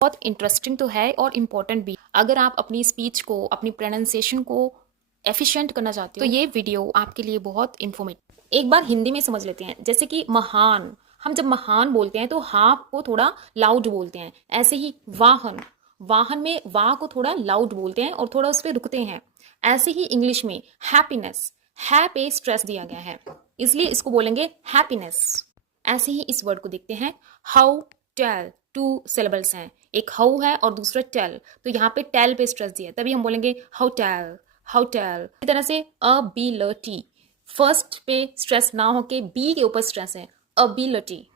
बहुत इंटरेस्टिंग तो है और इम्पोर्टेंट भी। अगर आप अपनी स्पीच को, अपनी प्रोनाउंसिएशन को एफिशिएंट करना चाहते हो तो ये वीडियो आपके लिए बहुत इन्फॉर्मेटिव। एक बार हिंदी में समझ लेते हैं। जैसे कि महान, हम जब महान बोलते हैं तो हा को थोड़ा लाउड बोलते हैं। ऐसे ही वाहन, वाहन में वाह को थोड़ा लाउड बोलते हैं और थोड़ा उस पर रुकते हैं। ऐसे ही इंग्लिश में हैप्पीनेस, है पे स्ट्रेस दिया गया है, इसलिए इसको बोलेंगे हैप्पीनेस। ऐसे ही इस वर्ड को देखते हैं, हाउ टेल, टू सिलेबल्स हैं, एक हाउ है और दूसरा टेल, तो यहाँ पे टेल पे स्ट्रेस दिया है, तभी हम बोलेंगे हाउ टेल, हाउ टेल। इसी तरह से अबिलिटी, फर्स्ट पे स्ट्रेस ना होके बी के ऊपर स्ट्रेस है, अबिलिटी।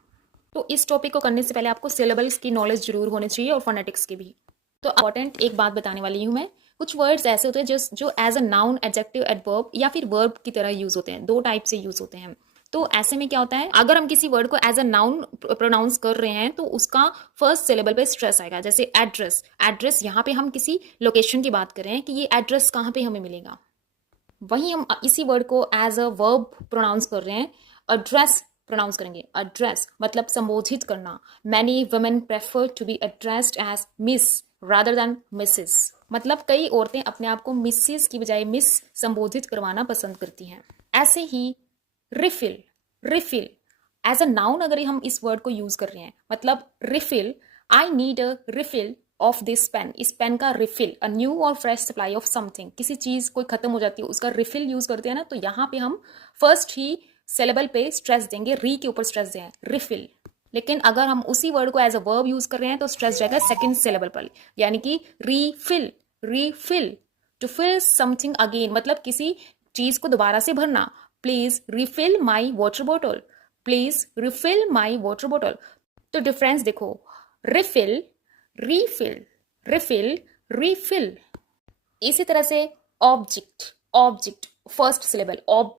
तो इस टॉपिक को करने से पहले आपको सिलेबल्स की नॉलेज जरूर होनी चाहिए और फोनेटिक्स की भी। तो इंपॉर्टेंट एक बात बताने वाली हूँ मैं। कुछ वर्ड्स ऐसे होते हैं जो as a noun, adjective, adverb या फिर वर्ब की तरह यूज होते हैं। दो टाइप से यूज होते हैं। तो ऐसे में क्या होता है, अगर हम किसी वर्ड को एज अ नाउन प्रोनाउंस कर रहे हैं तो उसका फर्स्ट सिलेबल पे स्ट्रेस आएगा। जैसे एड्रेस, एड्रेस यहाँ पे हम किसी लोकेशन की बात कर रहे हैं कि ये एड्रेस कहाँ पे हमें मिलेगा। वहीं हम इसी वर्ड को एज अ वर्ब प्रोनाउंस कर रहे हैं, एड्रेस प्रोनाउंस करेंगे। एड्रेस मतलब संबोधित करना। Many women prefer to be addressed as Miss rather than Mrs, मतलब कई औरतें अपने आप को मिसेस की बजाय मिस संबोधित करवाना पसंद करती हैं। ऐसे ही refill, refill as a noun अगर हम इस वर्ड को यूज कर रहे हैं, मतलब refill, I need a refill of this pen, इस पेन का रिफिल, अ न्यू और फ्रेश सप्लाई ऑफ समथिंग, किसी चीज कोई खत्म हो जाती है उसका रिफिल यूज करते हैं ना, तो यहाँ पे हम फर्स्ट ही सिलेबल पे स्ट्रेस देंगे, री के ऊपर स्ट्रेस दें, रिफिल। लेकिन अगर हम उसी वर्ड को एज अ वर्ब यूज कर रहे हैं तो स्ट्रेस जाएगा सेकंड सिलेबल पर, यानी कि refill, refill, to fill something again, मतलब किसी चीज को दोबारा से भरना। Please refill my water bottle, please refill my water bottle. तो डिफरेंस देखो, रिफिल, रीफिल, रिफिल, रीफिल। इसी तरह से ऑब्जेक्ट, ऑब्जेक्ट फर्स्ट सिलेबल, ऑब